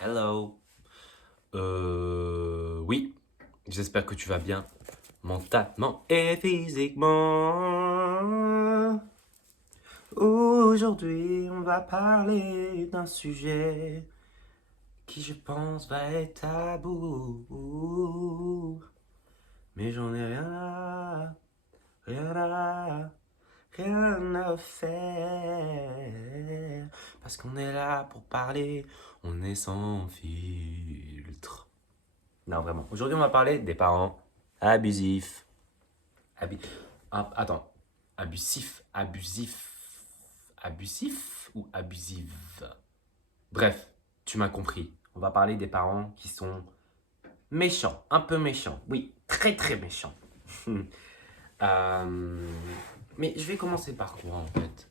Hello. Oui, j'espère que tu vas bien mentalement et physiquement. Aujourd'hui, on va parler d'un sujet qui, je pense, va être tabou. Mais j'en ai rien à faire. Parce qu'on est là pour parler, on est sans filtre. Non, vraiment. Aujourd'hui, on va parler des parents abusifs. Abi- Attends. Abusif ou abusive? Bref, tu m'as compris. On va parler des parents qui sont méchants, un peu méchants. Oui, très très méchants. Euh, mais je vais commencer par quoi en fait?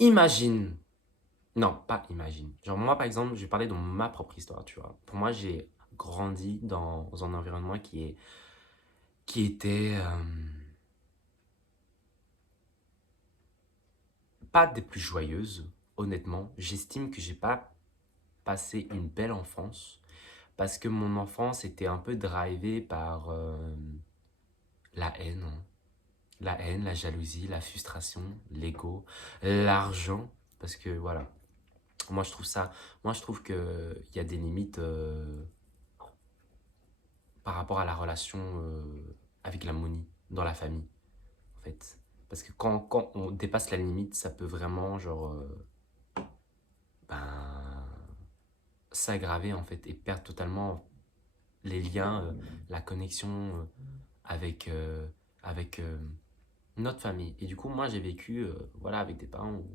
Imagine. Non, pas imagine. Genre moi par exemple, je vais parler de ma propre histoire, tu vois. Pour moi, j'ai grandi dans un environnement qui était pas des plus joyeuses, honnêtement. J'estime que j'ai pas passé une belle enfance parce que mon enfance était un peu drivée par la haine, hein. La haine, la jalousie, la frustration, l'ego, l'argent. Parce que voilà, moi je trouve ça, moi je trouve qu'il y a des limites par rapport à la relation avec la money dans la famille, en fait. Parce que quand on dépasse la limite, ça peut vraiment, genre, ben, s'aggraver, en fait, et perdre totalement les liens, la connexion avec, avec notre famille. Et du coup, moi, j'ai vécu, voilà, avec des parents où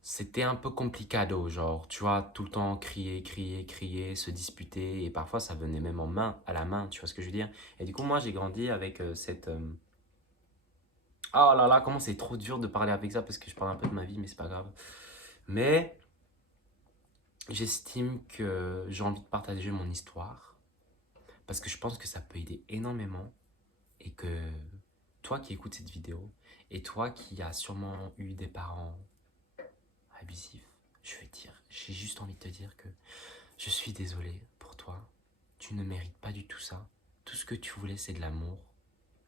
c'était un peu complicado, genre, tu vois, tout le temps crier, crier, crier, se disputer, et parfois ça venait même en main, à la main, tu vois ce que je veux dire? Et du coup, moi, j'ai grandi avec cette... Oh là là, comment c'est trop dur de parler avec ça, parce que je parle un peu de ma vie, mais c'est pas grave. Mais j'estime que j'ai envie de partager mon histoire, parce que je pense que ça peut aider énormément, et que toi qui écoutes cette vidéo, et toi qui as sûrement eu des parents abusifs, je vais te dire, j'ai juste envie de te dire que je suis désolé pour toi. Tu ne mérites pas du tout ça. Tout ce que tu voulais, c'est de l'amour.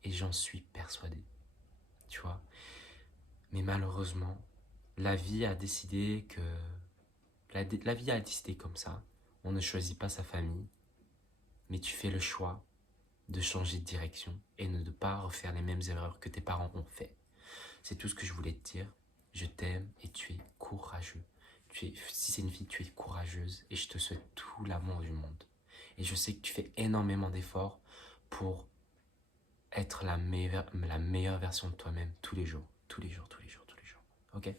Et j'en suis persuadé. Tu vois. Mais malheureusement, la vie a décidé que... La vie a décidé comme ça. On ne choisit pas sa famille. Mais tu fais le choix de changer de direction et ne de pas refaire les mêmes erreurs que tes parents ont fait. C'est tout ce que je voulais te dire. Je t'aime et tu es courageux. Si c'est une fille, tu es courageuse et je te souhaite tout l'amour du monde. Et je sais que tu fais énormément d'efforts pour être la meilleure version de toi-même tous les jours. Tous les jours, tous les jours, tous les jours. Ok?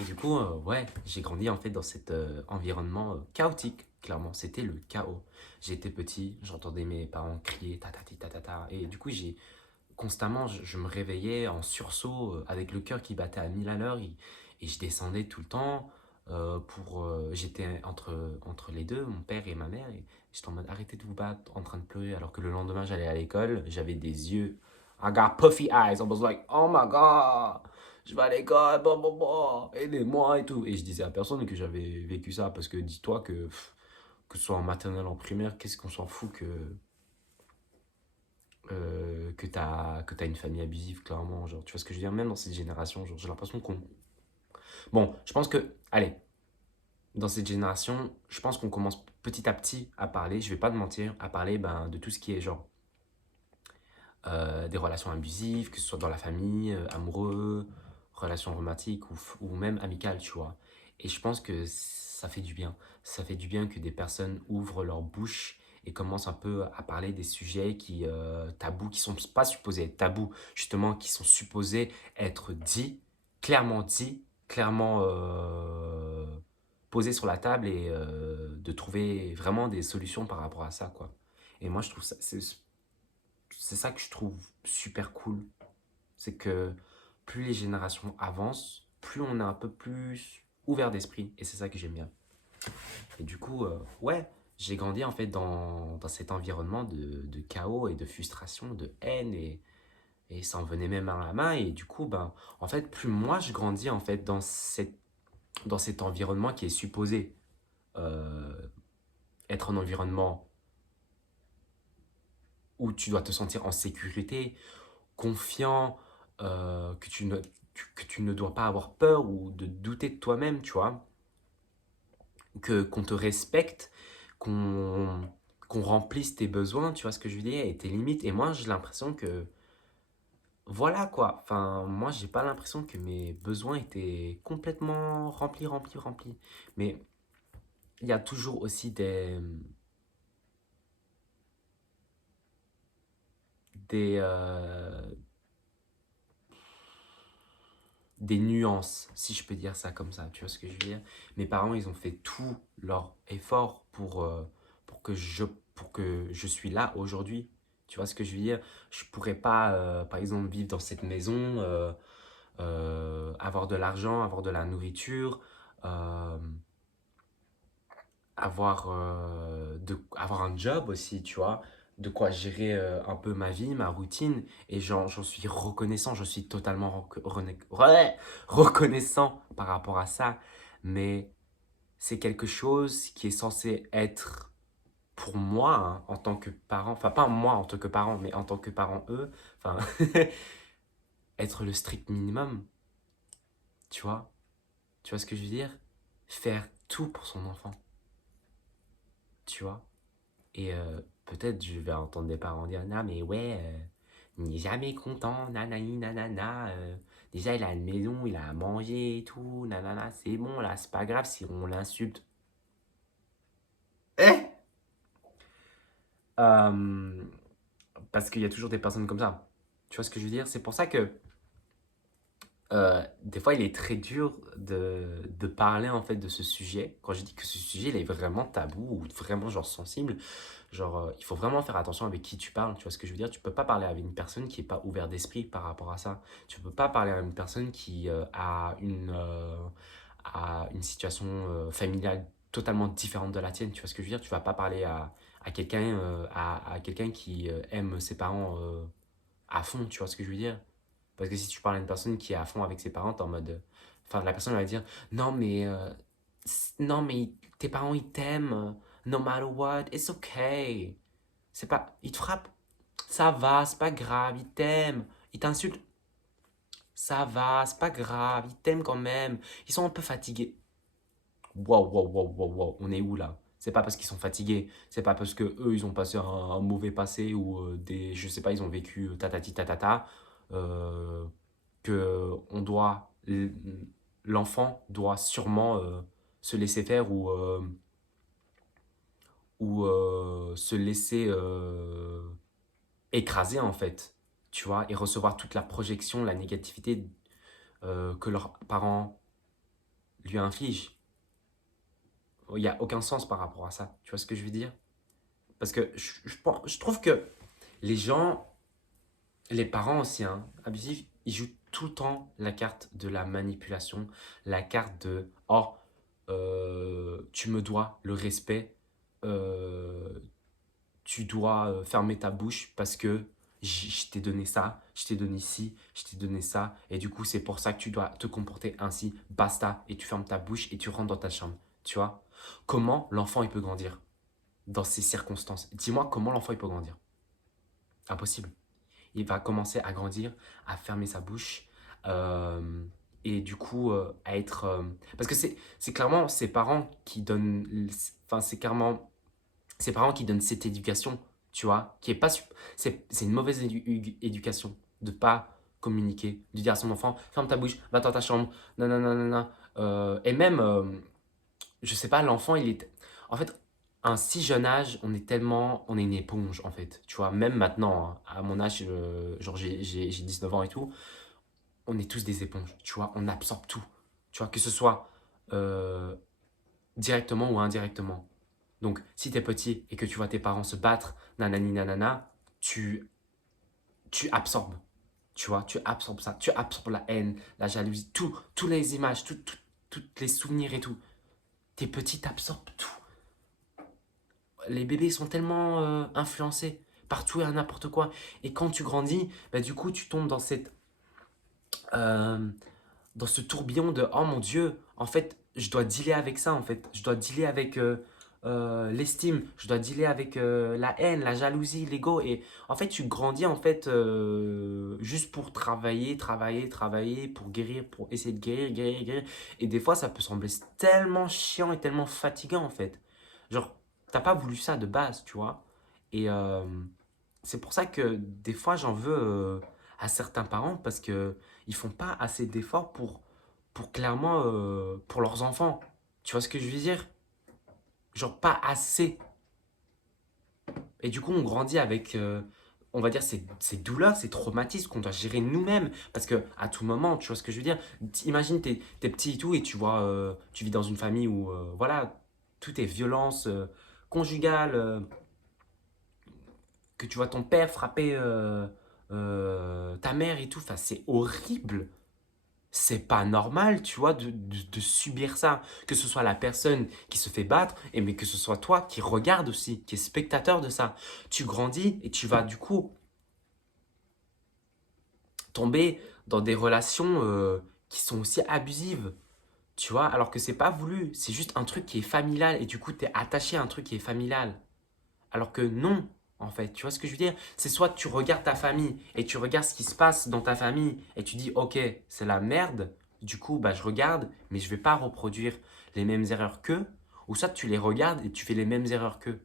Et du coup, ouais, j'ai grandi en fait dans cet environnement chaotique. Clairement, c'était le chaos. J'étais petit, j'entendais mes parents crier ta ta ta ta ta. Et du coup, constamment, je me réveillais en sursaut avec le cœur qui battait à 1000 à l'heure et je descendais tout le temps j'étais entre les deux, mon père et ma mère, et j'étais en mode arrêtez de vous battre en train de pleurer alors que le lendemain j'allais à l'école, j'avais des yeux, I got puffy eyes, I was like oh my god, je vais à l'école, bon, bon, bon, aidez-moi et tout. Et je disais à personne que j'avais vécu ça parce que dis-toi que ce soit en maternelle, en primaire, qu'est-ce qu'on s'en fout que t'as une famille abusive, clairement. Genre, tu vois ce que je veux dire? Même dans cette génération, genre, j'ai l'impression qu'on... Bon, je pense que, allez, dans cette génération, je pense qu'on commence petit à petit à parler, je vais pas te mentir, à parler ben, de tout ce qui est genre des relations abusives, que ce soit dans la famille, amoureux, relations romantiques ou même amicales, tu vois. Et je pense que ça fait du bien. Ça fait du bien que des personnes ouvrent leur bouche et commencent un peu à parler des sujets tabous, qui sont pas supposés être tabous, justement, qui sont supposés être dits, clairement posés sur la table et de trouver vraiment des solutions par rapport à ça, quoi. Et moi, je trouve ça, c'est ça que je trouve super cool. C'est que plus les générations avancent, plus on est un peu plus ouvert d'esprit. Et c'est ça que j'aime bien. Et du coup, ouais, j'ai grandi en fait dans cet environnement de chaos et de frustration, de haine. Et ça en venait même à la main. Et du coup, ben, en fait, plus moi je grandis en fait dans cet environnement qui est supposé euh, être un environnement où tu dois te sentir en sécurité, confiant, que tu ne dois pas avoir peur ou de douter de toi-même, tu vois, qu'on te respecte, qu'on qu'on remplisse tes besoins, tu vois ce que je veux dire, et tes limites. Et moi, j'ai l'impression que, voilà quoi, enfin, moi, j'ai pas l'impression que mes besoins étaient complètement remplis, remplis, remplis. Mais il y a toujours aussi des, euh, des nuances, si je peux dire ça comme ça, tu vois ce que je veux dire? Mes parents, ils ont fait tout leur effort pour que je suis là aujourd'hui. Tu vois ce que je veux dire? Je pourrais pas, par exemple, vivre dans cette maison, avoir de l'argent, avoir de la nourriture, euh, avoir un job aussi, tu vois, de quoi gérer un peu ma vie, ma routine, et j'en suis reconnaissant, je suis totalement reconnaissant par rapport à ça, mais c'est quelque chose qui est censé être pour moi, hein, en tant que parent, enfin pas moi en tant que parent, mais en tant que parent eux, enfin, être le strict minimum, tu vois, tu vois ce que je veux dire? Faire tout pour son enfant, tu vois? Et peut-être je vais entendre des parents dire, non mais ouais, il n'est jamais content, nanani nanana. Déjà il a une maison, il a à manger et tout, nanana, c'est bon là, c'est pas grave si on l'insulte. Eh Euh, Parce qu'il y a toujours des personnes comme ça. Tu vois ce que je veux dire? C'est pour ça que des fois, il est très dur de parler en fait de ce sujet. Quand je dis que ce sujet, il est vraiment tabou ou vraiment genre sensible, genre il faut vraiment faire attention avec qui tu parles. Tu vois ce que je veux dire? Tu peux pas parler avec une personne qui est pas ouverte d'esprit par rapport à ça. Tu peux pas parler à une personne qui a une situation familiale totalement différente de la tienne. Tu vois ce que je veux dire? Tu vas pas parler à quelqu'un qui aime ses parents à fond. Tu vois ce que je veux dire? Parce que si tu parles à une personne qui est à fond avec ses parents, t'es en mode. Enfin, la personne va dire non, mais. Non, mais tes parents ils t'aiment. No matter what, it's okay. C'est pas. Ils te frappent. Ça va, c'est pas grave, ils t'aiment. Ils t'insultent. Ça va, c'est pas grave, ils t'aiment quand même. Ils sont un peu fatigués. Waouh, waouh, waouh, waouh, waouh. On est où là? C'est pas parce qu'ils sont fatigués. C'est pas parce que eux ils ont passé un mauvais passé ou des. Je sais pas, ils ont vécu tatati tatata. Euh, que l'enfant doit sûrement se laisser faire ou se laisser écraser en fait, tu vois, et recevoir toute la projection, la négativité que leurs parents lui infligent. Il n'y a aucun sens par rapport à ça, tu vois ce que je veux dire? Parce que je trouve que les gens, les parents aussi, hein, abusifs, ils jouent tout le temps la carte de la manipulation, la carte de oh, tu me dois le respect, euh, tu dois fermer ta bouche parce que je t'ai donné ça, je t'ai donné ci, je t'ai donné ça, et du coup c'est pour ça que tu dois te comporter ainsi, basta, et tu fermes ta bouche et tu rentres dans ta chambre, tu vois? Comment l'enfant il peut grandir dans ces circonstances? Dis-moi comment l'enfant il peut grandir. Impossible. Il va commencer à grandir, à fermer sa bouche, euh, et du coup à être... parce que c'est clairement ses parents qui donnent... Enfin, c'est clairement ses parents qui donnent cette éducation, tu vois, qui est pas... C'est une mauvaise éducation de pas communiquer, de dire à son enfant, ferme ta bouche, va dans ta chambre, non, non, non, non, non. Et même, je sais pas, l'enfant, il est... En fait, à un si jeune âge, on est tellement... On est une éponge, en fait. Tu vois, même maintenant, hein, à mon âge, genre j'ai 19 ans et tout, on est tous des éponges, tu vois. On absorbe tout. Tu vois, que ce soit euh, directement ou indirectement. Donc, si t'es petit et que tu vois tes parents se battre, nanani nanana, tu absorbes. Tu vois, tu absorbes ça. Tu absorbes la haine, la jalousie, toutes les images, toutes les souvenirs et tout. T'es petit, t'absorbes tout. Les bébés sont tellement influencés. partout et à n'importe quoi. Et quand tu grandis, bah, du coup, tu tombes euh, dans ce tourbillon de «Oh mon Dieu, en fait, je dois dealer avec ça, en fait. Je dois dealer avec l'estime, je dois dealer avec la haine, la jalousie, l'ego.» Et en fait, tu grandis, en fait, juste pour travailler, travailler, travailler, pour guérir, pour essayer de guérir, guérir, guérir. Et des fois, ça peut sembler tellement chiant et tellement fatigant, en fait. Genre, t'as pas voulu ça de base, tu vois. Et c'est pour ça que des fois, j'en veux à certains parents parce que ils font pas assez d'efforts pour clairement, pour leurs enfants. Tu vois ce que je veux dire? Genre pas assez. Et du coup, on grandit avec, on va dire, ces douleurs, ces traumatismes qu'on doit gérer nous-mêmes. Parce que à tout moment, tu vois ce que je veux dire? Imagine, t'es petit et tout, et tu vois, tu vis dans une famille où, voilà, tout est violence conjugale, que tu vois ton père frapper ta mère et tout. Enfin, c'est horrible. C'est pas normal, tu vois, de subir ça. Que ce soit la personne qui se fait battre, et mais que ce soit toi qui regarde aussi, qui est spectateur de ça. Tu grandis et tu vas du coup tomber dans des relations qui sont aussi abusives, tu vois, alors que c'est pas voulu. C'est juste un truc qui est familial et du coup, tu es attaché à un truc qui est familial. Alors que non, en fait, tu vois ce que je veux dire? C'est soit tu regardes ta famille et tu regardes ce qui se passe dans ta famille et tu dis, ok, c'est la merde, du coup, bah, je regarde, mais je vais pas reproduire les mêmes erreurs qu'eux, ou soit tu les regardes et tu fais les mêmes erreurs qu'eux.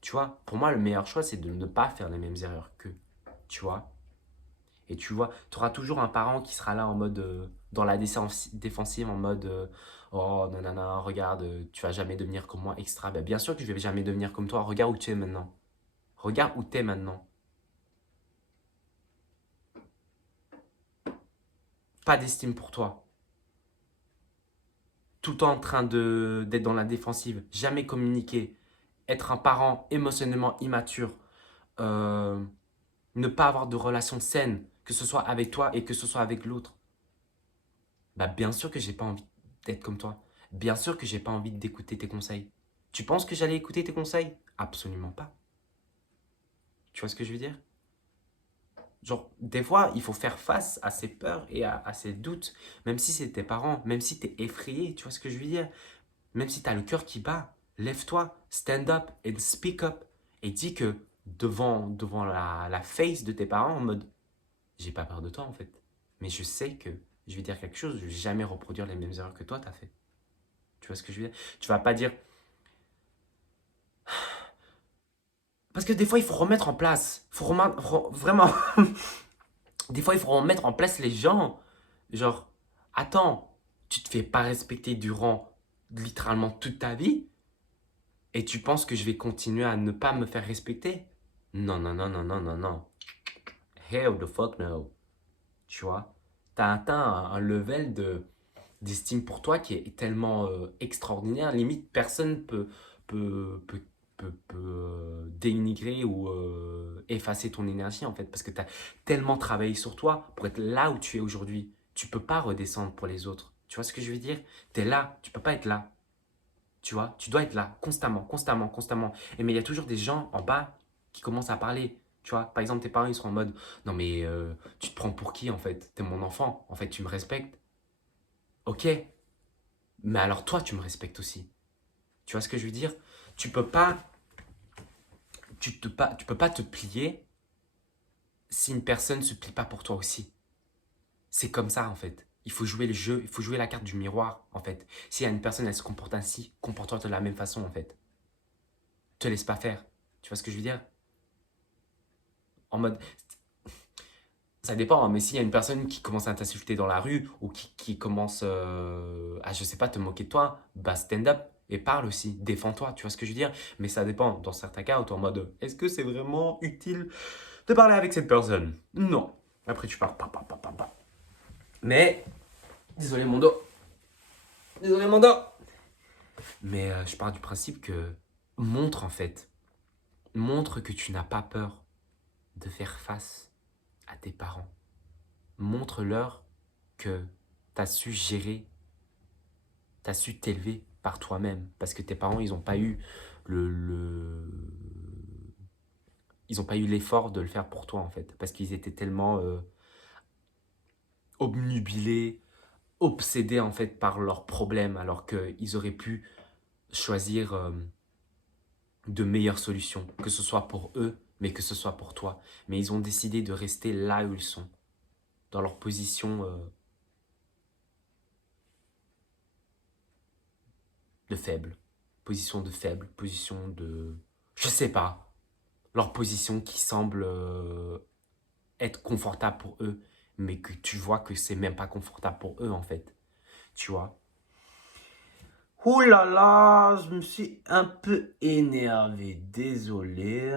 Tu vois, pour moi, le meilleur choix, c'est de ne pas faire les mêmes erreurs qu'eux. Tu vois? Et tu vois, tu auras toujours un parent qui sera là en mode, dans la défensive, en mode, oh non, non, non, regarde, tu vas jamais devenir comme moi, extra. Bah, bien sûr que je vais jamais devenir comme toi, regarde où tu es maintenant. Regarde où t'es maintenant. Pas d'estime pour toi. Tout le temps en train d'être dans la défensive. Jamais communiquer. Être un parent émotionnellement immature. euh, ne pas avoir de relation saine. Que ce soit avec toi et que ce soit avec l'autre. Bah bien sûr que j'ai pas envie d'être comme toi. Bien sûr que j'ai pas envie d'écouter tes conseils. Tu penses que j'allais écouter tes conseils? Absolument pas. Tu vois ce que je veux dire? Genre, des fois, il faut faire face à ces peurs et à ces doutes, même si c'est tes parents, même si t'es effrayé, tu vois ce que je veux dire? Même si tu as le cœur qui bat, lève-toi, stand up and speak up. Et dis que devant la face de tes parents en mode, j'ai pas peur de toi en fait. Mais je sais que je vais dire quelque chose, je vais jamais reproduire les mêmes erreurs que toi t'as fait. Tu vois ce que je veux dire? Tu vas pas dire... Parce que des fois, il faut remettre en place. Vraiment, des fois, il faut remettre en place les gens. Genre, attends, tu te fais pas respecter durant littéralement toute ta vie et tu penses que je vais continuer à ne pas me faire respecter? Non, non, non, non, non, non, non. Hell the fuck no. Tu vois? T'as atteint un level d'estime pour toi qui est tellement extraordinaire. Limite, personne peut dénigrer ou effacer ton énergie en fait. Parce que tu as tellement travaillé sur toi pour être là où tu es aujourd'hui. Tu peux pas redescendre pour les autres. Tu vois ce que je veux dire? Tu es là, tu peux pas être là. Tu vois, tu dois être là constamment, constamment, constamment. Et mais il y a toujours des gens en bas qui commencent à parler. Tu vois, par exemple, tes parents, ils sont en mode, non mais tu te prends pour qui en fait? T'es mon enfant, en fait, tu me respectes. Ok, mais alors toi, tu me respectes aussi. Tu vois ce que je veux dire? Tu peux pas, tu peux pas te plier si une personne se plie pas pour toi aussi. C'est comme ça en fait. Il faut jouer le jeu, il faut jouer la carte du miroir en fait. Si y a une personne, elle se comporte ainsi, comporte-toi de la même façon en fait. Te laisse pas faire. Tu vois ce que je veux dire? En mode, ça dépend, hein, mais s'il y a une personne qui commence à t'insulter dans la rue ou qui commence à, je sais pas, te moquer de toi, bah stand up et parle aussi, défends-toi, tu vois ce que je veux dire? Mais ça dépend, dans certains cas, où t'es en mode, est-ce que c'est vraiment utile de parler avec cette personne? Non. Après, tu pars, pa. Mais, désolé mon dos, désolé mon dos. Mais je pars du principe que montre en fait, montre que tu n'as pas peur de faire face à tes parents. Montre-leur que tu as su gérer, tu as su t'élever par toi-même. Parce que tes parents, ils n'ont pas eu le, le, ils ont pas eu l'effort de le faire pour toi, en fait. Parce qu'ils étaient tellement obnubilés, obsédés, en fait, par leurs problèmes, alors qu'ils auraient pu choisir de meilleures solutions, que ce soit pour eux, mais que ce soit pour toi. Mais ils ont décidé de rester là où ils sont, dans leur position de faible. Position de faible, position de... Je sais pas. Leur position qui semble être confortable pour eux, mais que tu vois que c'est même pas confortable pour eux, en fait. Tu vois. Ouh là là, je me suis un peu énervé, désolé.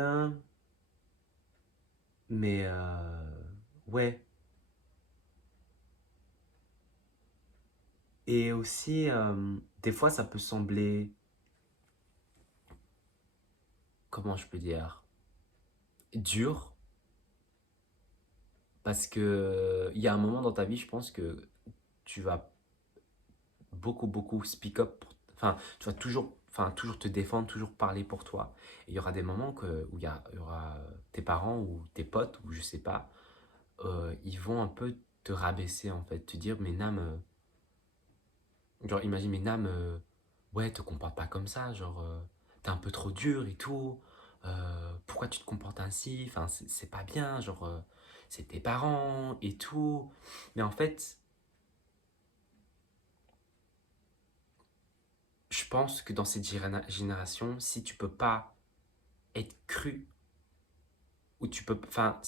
Mais ouais. Et aussi, des fois, ça peut sembler, comment je peux dire, dur, parce que il y a un moment dans ta vie, je pense que tu vas beaucoup speak up, enfin, tu vas toujours te défendre, toujours parler pour toi. Et il y aura des moments où il y aura tes parents ou tes potes, ou je sais pas, ils vont un peu te rabaisser, en fait, te dire, mais Nam, genre, imagine, mais Nam, ouais, te comporte pas comme ça, genre, t'es un peu trop dur et tout, pourquoi tu te comportes ainsi, enfin, c'est pas bien, genre, c'est tes parents et tout. Mais en fait, je pense que dans cette génération, si tu peux pas être cru, ou tu peux, enfin,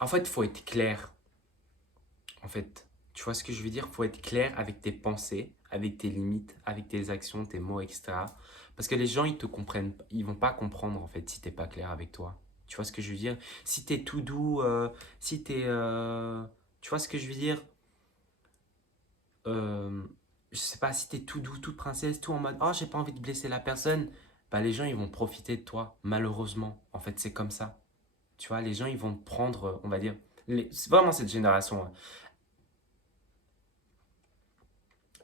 en fait, il faut être clair, en fait. Tu vois ce que je veux dire? Faut être clair avec tes pensées, avec tes limites, avec tes actions, tes mots, etc. Parce que les gens, ils te comprennent, ils vont pas comprendre, en fait, si t'es pas clair avec toi. Tu vois ce que je veux dire? Si t'es tout doux, si t'es... tu vois ce que je veux dire? euh, je sais pas, si t'es tout doux, toute princesse, tout en mode oh j'ai pas envie de blesser la personne, bah les gens ils vont profiter de toi, malheureusement. En fait, c'est comme ça. Tu vois, les gens ils vont te prendre, on va dire, c'est vraiment cette génération. Hein.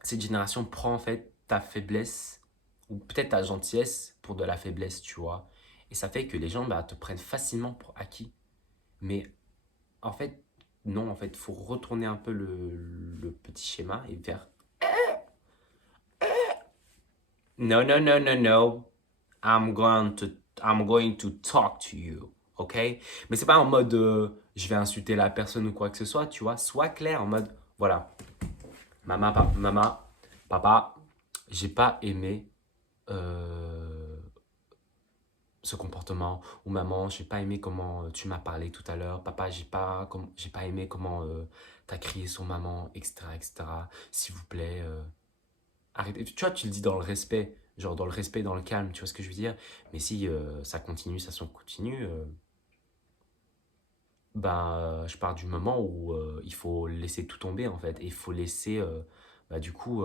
Cette génération prend en fait ta faiblesse ou peut-être ta gentillesse pour de la faiblesse, tu vois. Et ça fait que les gens bah, te prennent facilement pour acquis. Mais en fait, non, en fait, faut retourner un peu le petit schéma et faire no, no, no, no, no. I'm going to, I'm going to talk to you. OK? Mais c'est pas en mode je vais insulter la personne ou quoi que ce soit, tu vois. Sois clair en mode voilà, maman, papa, j'ai pas aimé euh, ce comportement. Ou maman, j'ai pas aimé comment tu m'as parlé tout à l'heure. Papa, j'ai pas aimé comment t'as crié sur maman, etc., etc. S'il vous plaît, arrêtez. Tu vois, tu le dis dans le respect, genre dans le respect, dans le calme, tu vois ce que je veux dire? Mais si ça continue, ça continue, je pars du moment où il faut laisser tout tomber en fait. Et il faut laisser, du coup,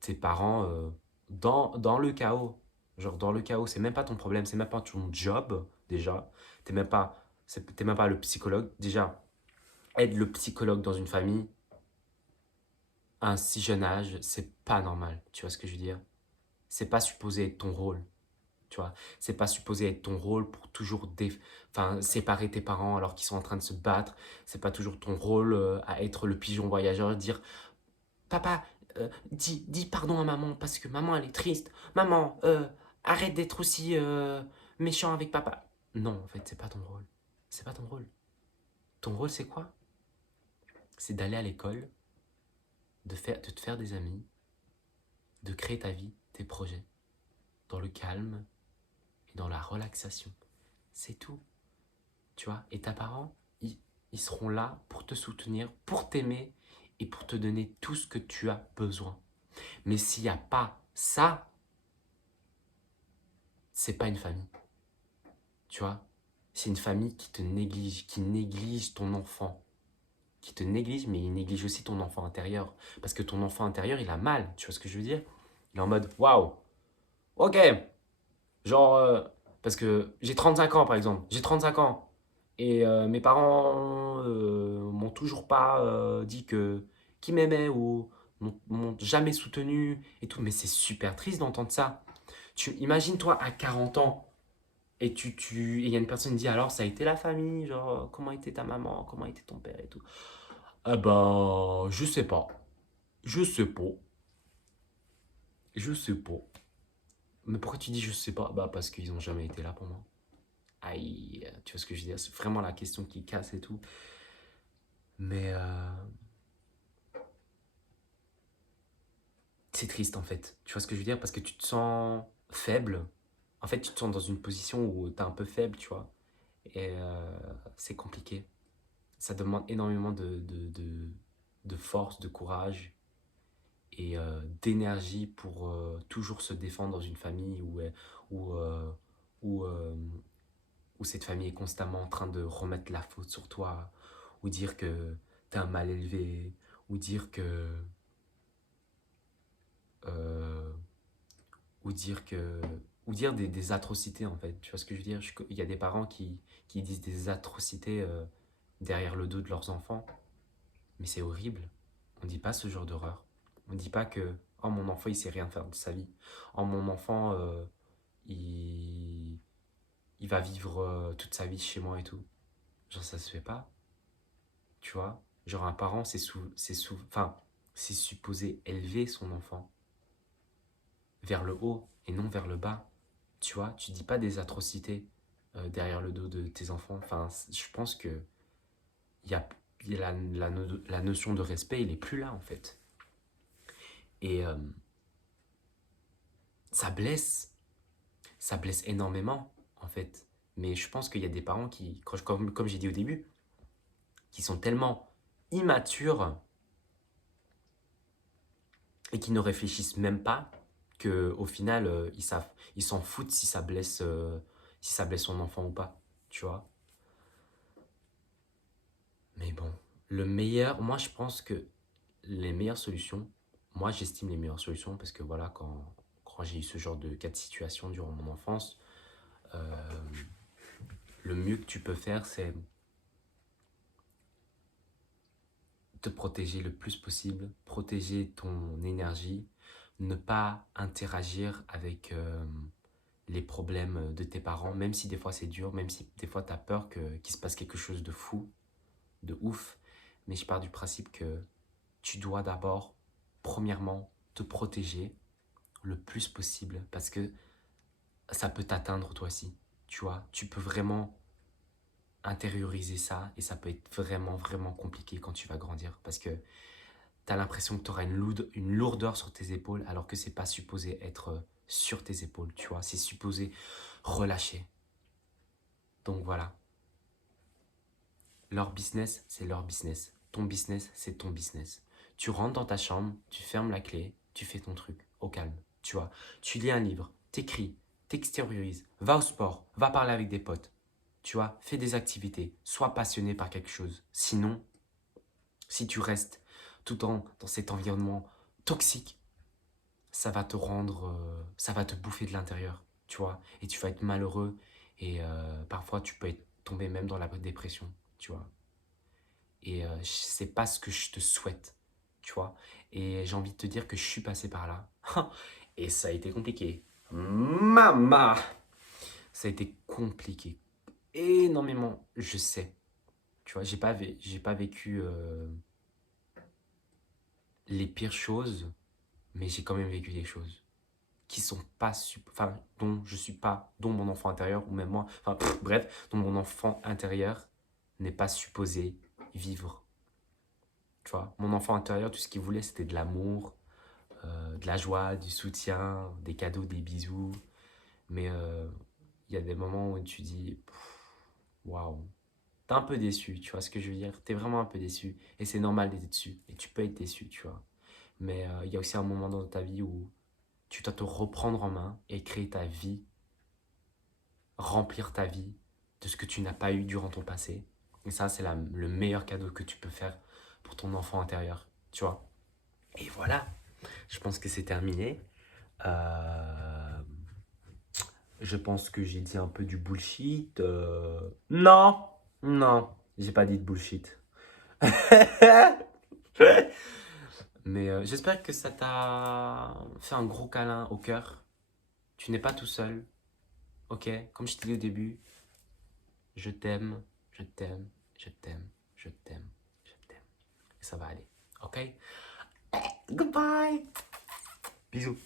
tes parents dans le chaos. Genre dans le chaos, c'est même pas ton problème, c'est même pas ton job déjà. T'es même pas le psychologue. Déjà, être le psychologue dans une famille à un si jeune âge, c'est pas normal. Tu vois ce que je veux dire? C'est pas supposé être ton rôle. Tu vois, c'est pas supposé être ton rôle pour toujours séparer tes parents alors qu'ils sont en train de se battre. C'est pas toujours ton rôle à être le pigeon voyageur et dire papa, dis pardon à maman parce que maman elle est triste. Maman, arrête d'être aussi méchant avec papa. Non, en fait, c'est pas ton rôle. C'est pas ton rôle. Ton rôle, c'est quoi? C'est d'aller à l'école, de te faire des amis, de créer ta vie, tes projets, dans le calme et dans la relaxation. C'est tout. Tu vois, et tes parents, ils seront là pour te soutenir, pour t'aimer et pour te donner tout ce que tu as besoin. Mais s'il n'y a pas ça, c'est pas une famille. Tu vois, c'est une famille qui te néglige, qui néglige ton enfant. Qui te néglige, mais il néglige aussi ton enfant intérieur. Parce que ton enfant intérieur, il a mal. Tu vois ce que je veux dire? Il est en mode, waouh, ok, genre, parce que j'ai 35 ans par exemple, j'ai 35 ans. Et mes parents m'ont toujours pas dit qu'ils m'aimaient ou m'ont jamais soutenu et tout. Mais c'est super triste d'entendre ça. Imagine-toi à 40 ans. Et il y a une personne qui dit, alors, ça a été la famille, genre, comment était ta maman, comment était ton père et tout. Ah ben, je sais pas. Je sais pas. Je sais pas. Mais pourquoi tu dis je sais pas? Bah parce qu'ils ont jamais été là pour moi. Aïe, tu vois ce que je veux dire? C'est vraiment la question qui casse et tout. Mais c'est triste en fait. Tu vois ce que je veux dire? Parce que tu te sens faible. En fait, tu te sens dans une position où t'es un peu faible, tu vois. Et c'est compliqué. Ça demande énormément de force, de courage et d'énergie pour toujours se défendre dans une famille où, euh, où, euh, où cette famille est constamment en train de remettre la faute sur toi, ou dire que t'es un mal élevé, ou dire que... euh, ou dire que... ou dire des atrocités en fait, tu vois ce que je veux dire? Il y a des parents qui disent des atrocités derrière le dos de leurs enfants, mais c'est horrible. On dit pas ce genre d'horreur. On dit pas que oh mon enfant il sait rien faire de sa vie. Oh mon enfant il, il va vivre toute sa vie chez moi et tout. Genre ça se fait pas, tu vois. Genre un parent enfin c'est supposé élever son enfant vers le haut et non vers le bas. Tu vois, tu dis pas des atrocités derrière le dos de tes enfants. Enfin, je pense que il y a, il y a la notion de respect, il est plus là en fait. Et ça blesse. Ça blesse énormément, en fait. Mais je pense qu'il y a des parents qui, comme j'ai dit au début, qui sont tellement immatures et qui ne réfléchissent même pas qu'au final, ils s'en foutent si ça blesse son enfant ou pas, tu vois. Mais bon, moi je pense que les meilleures solutions, moi j'estime les meilleures solutions parce que voilà, quand j'ai eu ce genre de cas de situation durant mon enfance, euh, le mieux que tu peux faire, c'est te protéger le plus possible, protéger ton énergie, ne pas interagir avec les problèmes de tes parents, même si des fois c'est dur, même si des fois tu as peur qu'il se passe quelque chose de fou, de ouf. Mais je pars du principe que tu dois d'abord, premièrement, te protéger le plus possible parce que ça peut t'atteindre toi aussi. Tu vois, tu peux vraiment intérioriser ça et ça peut être vraiment, vraiment compliqué quand tu vas grandir parce que t'as l'impression que tu auras une lourdeur sur tes épaules alors que c'est pas supposé être sur tes épaules, tu vois. C'est supposé relâcher. Donc voilà, leur business, c'est leur business. Ton business, c'est ton business. Tu rentres dans ta chambre, tu fermes la clé, tu fais ton truc au calme, tu vois. Tu lis un livre, t'écris, t'extériorises, va au sport, va parler avec des potes, tu vois. Fais des activités, sois passionné par quelque chose. Sinon, si tu restes tout le temps dans cet environnement toxique, ça va te rendre, ça va te bouffer de l'intérieur, tu vois. Et tu vas être malheureux et parfois tu peux tomber même dans la dépression, tu vois. Et c'est pas ce que je te souhaite, tu vois. Et j'ai envie de te dire que je suis passé par là. Et ça a été compliqué. Mama! Ça a été compliqué. Énormément, je sais. Tu vois, j'ai pas vécu les pires choses, mais j'ai quand même vécu des choses qui sont pas enfin dont je suis pas, dont mon enfant intérieur ou même moi, enfin bref, dont mon enfant intérieur n'est pas supposé vivre. Tu vois, mon enfant intérieur, tout ce qu'il voulait, c'était de l'amour, de la joie, du soutien, des cadeaux, des bisous. Mais il y a des moments où tu dis, waouh, t'es un peu déçu, tu vois ce que je veux dire? T'es vraiment un peu déçu. Et c'est normal d'être déçu. Et tu peux être déçu, tu vois. Mais il y a aussi un moment dans ta vie où tu dois te reprendre en main et créer ta vie, remplir ta vie de ce que tu n'as pas eu durant ton passé. Et ça, c'est le meilleur cadeau que tu peux faire pour ton enfant intérieur, tu vois. Et voilà, je pense que c'est terminé. Euh, je pense que j'ai dit un peu du bullshit. Non, non, j'ai pas dit de bullshit. Mais j'espère que ça t'a fait un gros câlin au cœur. Tu n'es pas tout seul. Ok? Comme je t'ai dit au début, je t'aime, je t'aime, je t'aime, je t'aime, je t'aime. Et ça va aller. Ok? Goodbye! Bisous.